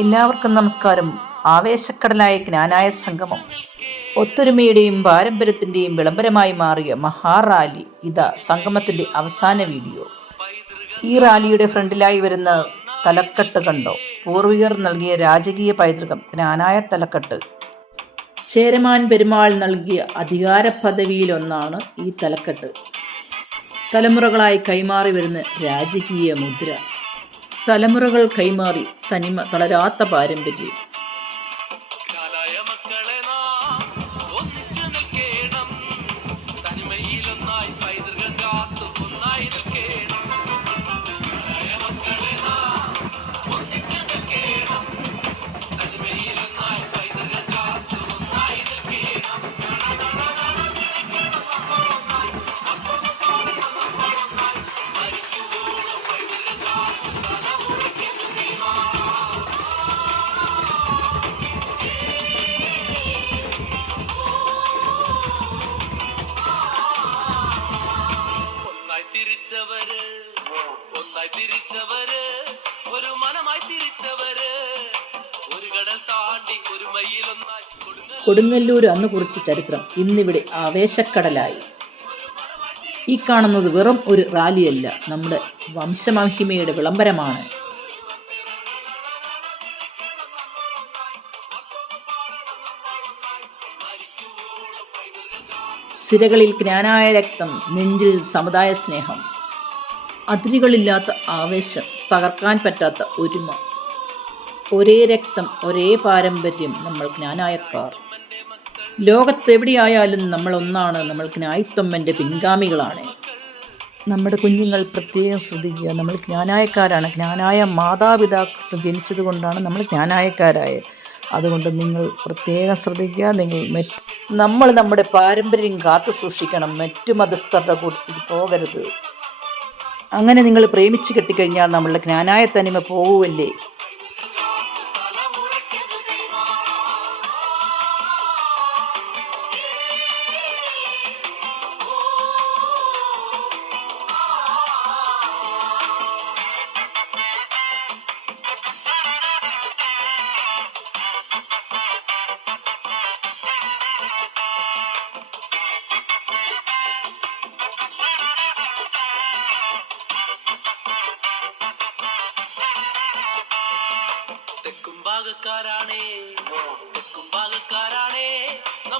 എല്ലാവർക്കും നമസ്കാരം. ആവേശക്കടലായ ജ്ഞാനായ സംഗമം. ഒത്തൊരുമയുടെയും പാരമ്പര്യത്തിന്റെയും വിളംബരമായി മാറിയ മഹാറാലി ഇതാ സംഗമത്തിന്റെ അവസാന വീഡിയോ. ഈ റാലിയുടെ ഫ്രണ്ടിലായി വരുന്ന തലക്കെട്ട് കണ്ടോ? പൂർവികർ നൽകിയ രാജകീയ പൈതൃകം ജ്ഞാനായ തലക്കെട്ട്. ചേരമാൻ പെരുമാൾ നൽകിയ അധികാര പദവിയിലൊന്നാണ് ഈ തലക്കെട്ട്. തലമുറകളായി കൈമാറി വരുന്ന രാജകീയ മുദ്ര. തലമുറകൾ കൈമാറി തനിമ തളരാത്ത പാരമ്പര്യം. ഒന്നായി തിരിച്ചവര് ഒരു മനമായി തിരിച്ചവര്. ഒരു കടൽ താണ്ടി ഒരു മയിലൊന്നായി കൊടുങ്ങല്ലൂർ അന്ന് കുറിച്ച ചരിത്രം ഇന്നിവിടെ ആവേശക്കടലായി. ഈ കാണുന്നത് വെറും ഒരു റാലിയല്ല നമ്മുടെ വംശമഹിമയുടെ വിളംബരമാണ്. സിരകളിൽ ജ്ഞാനായ രക്തം നെഞ്ചിൽ സമുദായ സ്നേഹം അതിരുകളില്ലാത്ത ആവേശം തകർക്കാൻ പറ്റാത്ത ഒരുമ. ഒരേ രക്തം ഒരേ പാരമ്പര്യം നമ്മൾ ജ്ഞാനായക്കാർ. ലോകത്തെവിടെയായാലും നമ്മൾ ഒന്നാണ് നമ്മൾ ജ്ഞായിത്വമ്മന്റെ പിൻഗാമികളാണ്. നമ്മുടെ കുഞ്ഞുങ്ങൾ പ്രത്യേകം ശ്രദ്ധിക്കുക നമ്മൾ ജ്ഞാനായക്കാരാണ്. ജ്ഞാനായ മാതാപിതാക്കൾ ജനിച്ചത് കൊണ്ടാണ് നമ്മൾ ജ്ഞാനായക്കാരായത്. അതുകൊണ്ട് നിങ്ങൾ പ്രത്യേകം ശ്രദ്ധിക്കുക നിങ്ങൾ നമ്മൾ നമ്മുടെ പാരമ്പര്യം കാത്തു സൂക്ഷിക്കണം മറ്റു മതസ്ഥരുടെ കൂട്ടത്തിൽ പോകരുത്. അങ്ങനെ നിങ്ങൾ പ്രേമിച്ച് കെട്ടിക്കഴിഞ്ഞാൽ നമ്മളുടെ ജ്ഞാനായ തനിമ പോകുമല്ലേ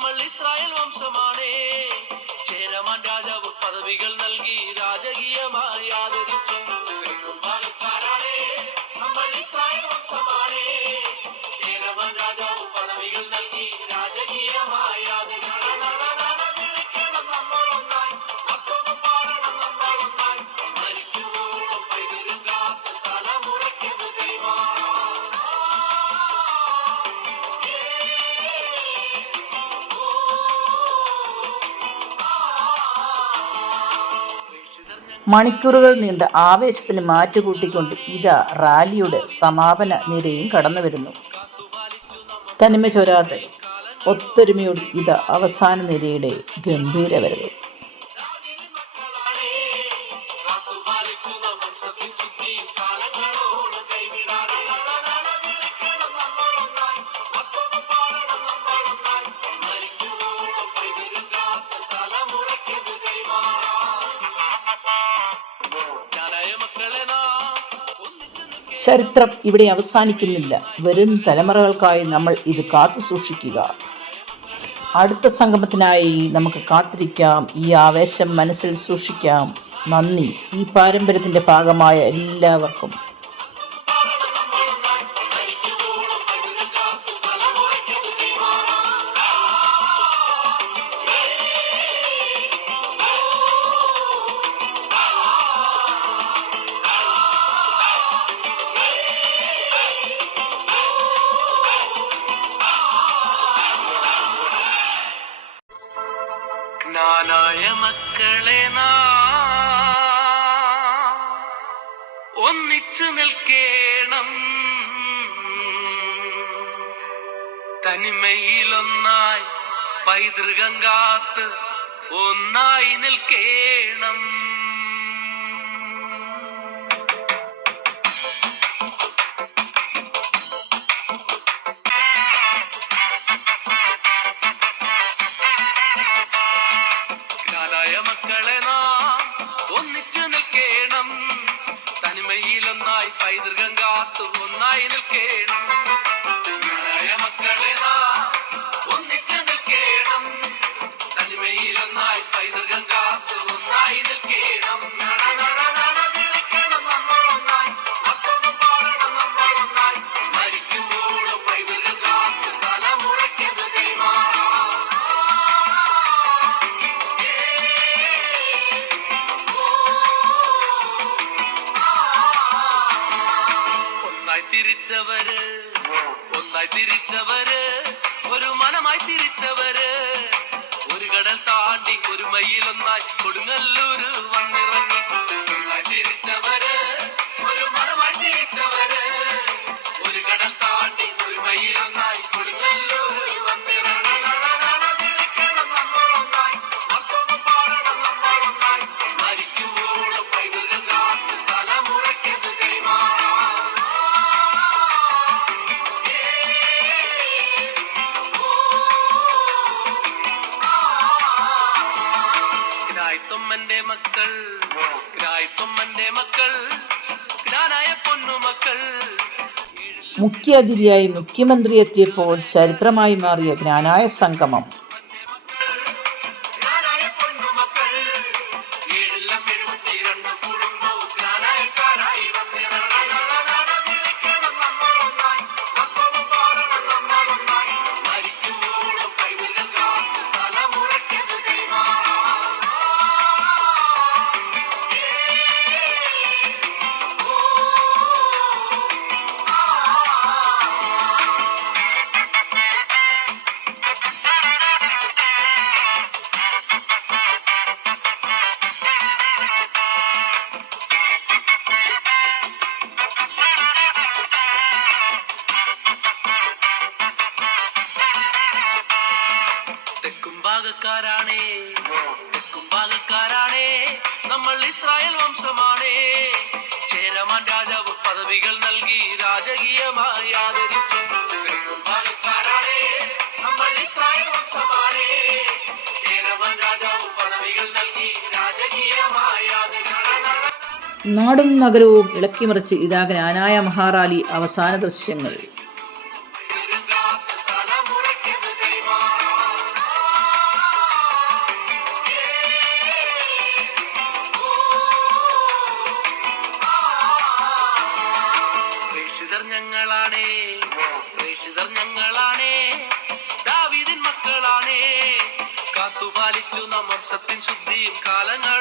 നമ്മൾ ഇസ്രായേൽ വംശമാണേ. ചേരമാൻ രാജാവ് പദവികൾ നൽകി രാജകീയമായി ആദരിച്ചു. നമ്മൾ ഇസ്രായേൽ വംശമാണേ. ചേരമാൻ രാജാവ് പദവികൾ നൽകി രാജകീയമായി ആദരിച്ചു. മണിക്കൂറുകൾ നീണ്ട ആവേശത്തിന് മാറ്റുകൂട്ടിക്കൊണ്ട് ഇതാ റാലിയുടെ സമാപന നിരയും കടന്നു വരുന്നു. തനിമ ചൊരാതെ ഒത്തൊരുമയോട് ഇതാ അവസാന നിരയുടെ ഗംഭീര വരവ്. ചരിത്രം ഇവിടെ അവസാനിക്കുന്നില്ല. വരും തലമുറകൾക്കായി നമ്മൾ ഇത് കാത്തു സൂക്ഷിക്കുക. അടുത്ത സംഗമത്തിനായി നമുക്ക് കാത്തിരിക്കാം. ഈ ആവേശം മനസ്സിൽ സൂക്ഷിക്കാം. നന്ദി. ഈ പാരമ്പര്യത്തിന്റെ ഭാഗമായ എല്ലാവർക്കും. മക്കളെ ഒന്നിച്ചു നിൽക്കേണം. തനിമയിലൊന്നായി പൈതൃകം കാത്ത് ഒന്നായി നിൽക്കേണം மனமாய் திரிச்சவரு ஒன்றாய் திரிச்சவரு ஒரு மனமாய் திரிச்சவரு ഒരു കടൽ താണ്ടി ഒരു മയിലൊന്നായി കൊടുങ്ങല്ലൂർ വന്നിറങ്ങി തിരിച്ചവര് മുഖ്യ അതിഥിയായി മുഖ്യമന്ത്രി എത്തിയപ്പോൾ ചരിത്രമായി മാറിയ ജ്ഞാനായ സംഗമം. ഇസ്രായേൽ വംശമാണേ. ചേരമാൻ രാജാവ് പദവികൾ നൽകി രാജകീയമായി ആദരിച്ചു. നമ്മൾ ഇസ്രായേൽ രാജാവ് പദവികൾ നൽകി നാടും നഗരവും ഇളക്കിമറിച്ച് ഇതാ ജ്ഞാനായ മഹാറാലി അവസാന ദൃശ്യങ്ങൾ. காலங்கள்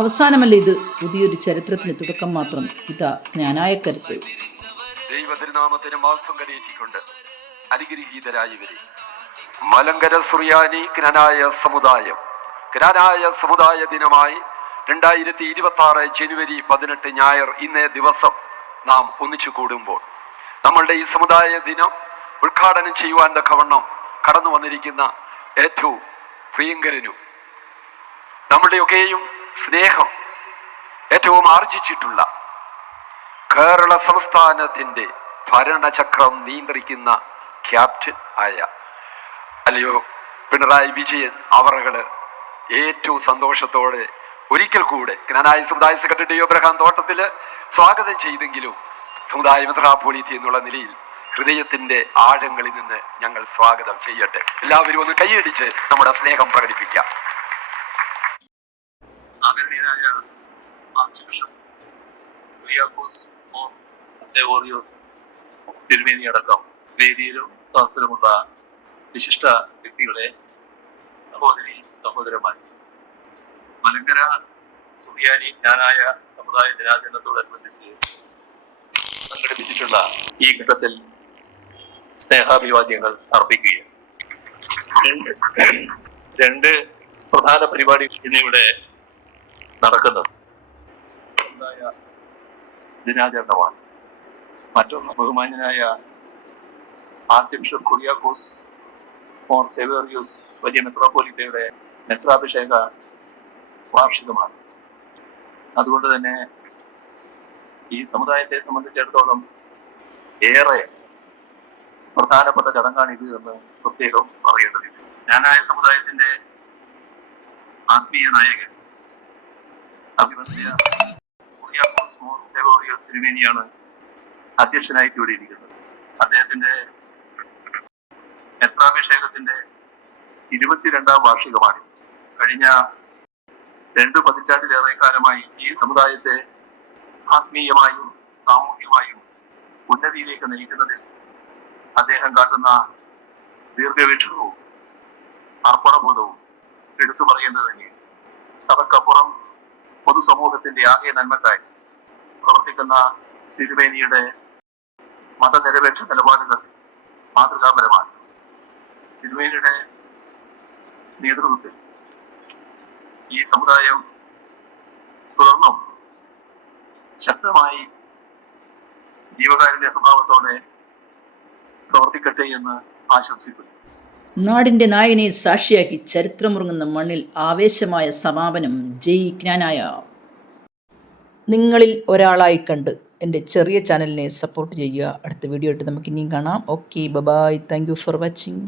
അവസാനമല്ല ഇത്? പുതിയൊരു ചരിത്രത്തിന് തുടക്കം മാത്രം. ഇതാ ജ്ഞാനായ കരുത്ത്. മലങ്കര സുറിയാനി ജ്ഞാനായ സമുദായം. സമുദായ ദിനമായി രണ്ടായിരത്തി ഇരുപത്തി ആറ് ജനുവരി പതിനെട്ട് ഞായർ ഇന്നേ ദിവസം നാം ഒന്നിച്ചു കൂടുമ്പോൾ നമ്മളുടെ ഈ സമുദായ ദിനം ഉദ്ഘാടനം ചെയ്യുവാൻ തക്കവണ്ണം കടന്നു വന്നിരിക്കുന്ന ഏറ്റവും പ്രിയങ്കരനും നമ്മളുടെയൊക്കെയും സ്നേഹം ഏറ്റവും ആർജിച്ചിട്ടുള്ള കേരള സംസ്ഥാനത്തിന്റെ ഭരണചക്രം നിയന്ത്രിക്കുന്ന ക്യാപ്റ്റൻ ആയ അല്ലയോ പിണറായി വിജയൻ അവറകൾ ഏറ്റവും സന്തോഷത്തോടെ ഒരിക്കൽ കൂടെ ജ്ഞാനായ സമുദായ സെക്രട്ടറി അബ്രഹാം തോട്ടത്തിൽ സ്വാഗതം ചെയ്തെങ്കിലും സമുദായ മെത്രാപോലീത്തി എന്നുള്ള നിലയിൽ ഹൃദയത്തിന്റെ ആഴങ്ങളിൽ നിന്ന് ഞങ്ങൾ സ്വാഗതം ചെയ്യട്ടെ. എല്ലാവരും ഒന്ന് കൈയടിച്ച് നമ്മുടെ സ്നേഹം പ്രകടിപ്പിക്കാം. ആദരണീയനായ ആർച്ച് ബിഷപ്പ് കുര്യാക്കോസ് മോർ സെവോറിയോസ് തിരുമേനി അടക്കം വേദിയിലും സഹസരമുള്ള വിശിഷ്ട വ്യക്തികളെ സഹോദരി സഹോദരന്മാർ മലങ്കര സുറിയാനി ജ്ഞാനായ സമുദായ ദിനാചരണത്തോടനുബന്ധിച്ച് സംഘടിപ്പിച്ചിട്ടുള്ള ഈ ഘട്ടത്തിൽ സ്നേഹാഭിവാദ്യങ്ങൾ അർപ്പിക്കുകയാണ് രണ്ട് പ്രധാന പരിപാടി ഇന്നിവിടെ നടക്കുന്നത്. ദിനാചരണമാണ്. മറ്റൊന്ന് ബഹുമാന്യനായ ആർച്ച് ബിഷപ്പ് കുറിയാക്കോസ് മോർ വലിയ മെത്രോപോലിത്തയുടെ മെത്രാഭിഷേക വാർഷികമാണ്. അതുകൊണ്ട് തന്നെ ഈ സമുദായത്തെ സംബന്ധിച്ചിടത്തോളം ഏറെ പ്രധാനപ്പെട്ട ചടങ്ങാണ് ഇത് എന്ന് പ്രത്യേകം പറയേണ്ടതില്ല ഞാനായ സമുദായത്തിന്റെ ആത്മീയ നായകൻ അഭിമന്യ കുര്യാക്കോസ് തിരുമേനിയാണ് അധ്യക്ഷനായിട്ട് ഇവിടെ ഇരിക്കുന്നത്. അദ്ദേഹത്തിന്റെ നെത്രാഭിഷേകത്തിന്റെ ഇരുപത്തിരണ്ടാം വാർഷികമാണ് കഴിഞ്ഞ രണ്ട് പതിറ്റാണ്ടിലേറെ കാലമായി ഈ സമുദായത്തെ ആത്മീയമായും സാമൂഹ്യമായും ഉന്നതിയിലേക്ക് നയിക്കുന്നതിൽ അദ്ദേഹം കാട്ടുന്ന ദീർഘവീക്ഷണവും അർപ്പണബോധവും എടുത്തു പറയേണ്ടത് തന്നെ സഭക്കപ്പുറം പൊതുസമൂഹത്തിന്റെ ആകെ നന്മക്കായി പ്രവർത്തിക്കുന്ന തിരുവേനിയുടെ മതനിരപേക്ഷ നിലപാടുകൾ മാതൃകാപരമാണ്. തിരുവേനിയുടെ നേതൃത്വത്തിൽ ഈ സമുദായം തുടർന്നും ശക്തമായി ജീവകാരുണ്യ സ്വഭാവത്തോടെ പ്രവർത്തിക്കട്ടെ എന്ന് ആശംസിക്കുന്നു. നാടിന്റെ നായകനെ സാക്ഷിയാക്കി ചരിത്രമുറങ്ങുന്ന മണ്ണിൽ ആവേശമായ സമാപനം ജയ് ജ്ഞാനായ നിങ്ങളിൽ ഒരാളായി കണ്ട് എന്റെ ചെറിയ ചാനലിനെ സപ്പോർട്ട് ചെയ്യുക. അടുത്ത വീഡിയോ ആയിട്ട് നമുക്ക് ഇനിയും കാണാം. Okay bye bye thank you for watching